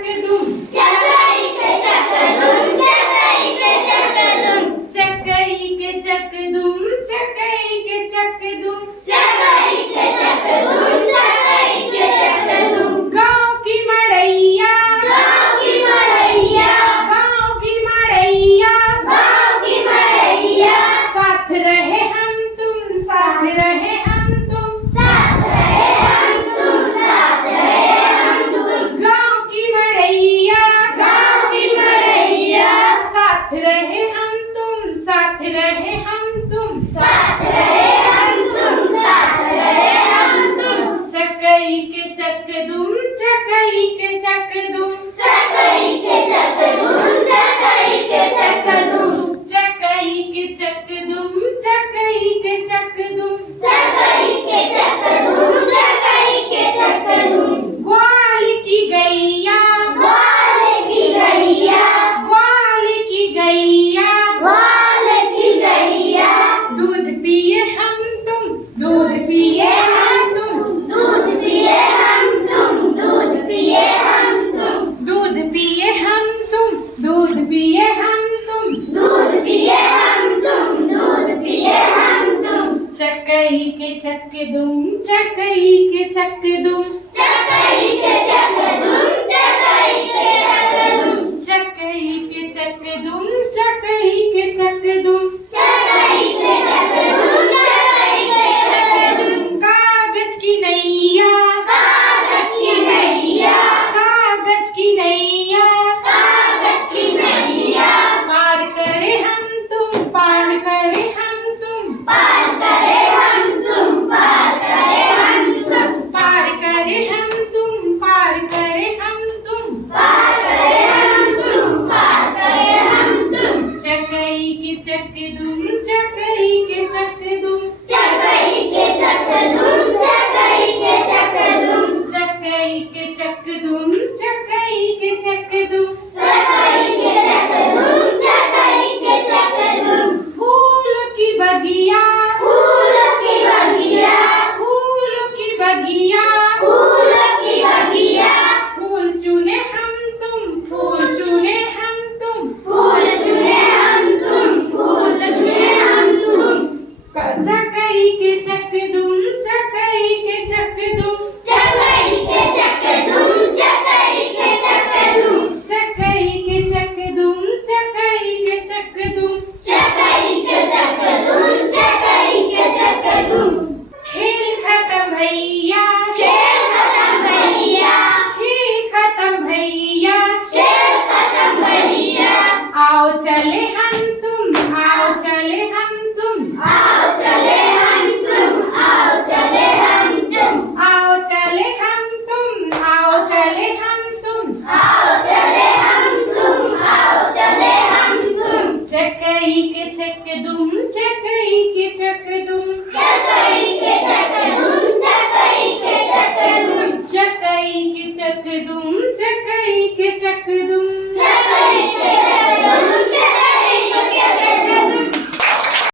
चक दुम चकई के चक दुम चकई के चक दुम चकई के चक दुम चकई के चक दुम चकई के चक दुम चकई के चक दुम गाँव की मड़ैया गाँव की मड़ैया गाँव की मड़ैया गाँव की मड़ैया साथ रहे हम तुम साथ रहे हम तुम साथ रहे हम तुम साथ रहे हम तुम गाँव की मड़ैया गाँव की मड़ैया साथ रहे हम तुम साथ रहे हम तुम साथ रहे हम तुम साथ रहे हम तुम चकई के चक दुम चकई के चक दुम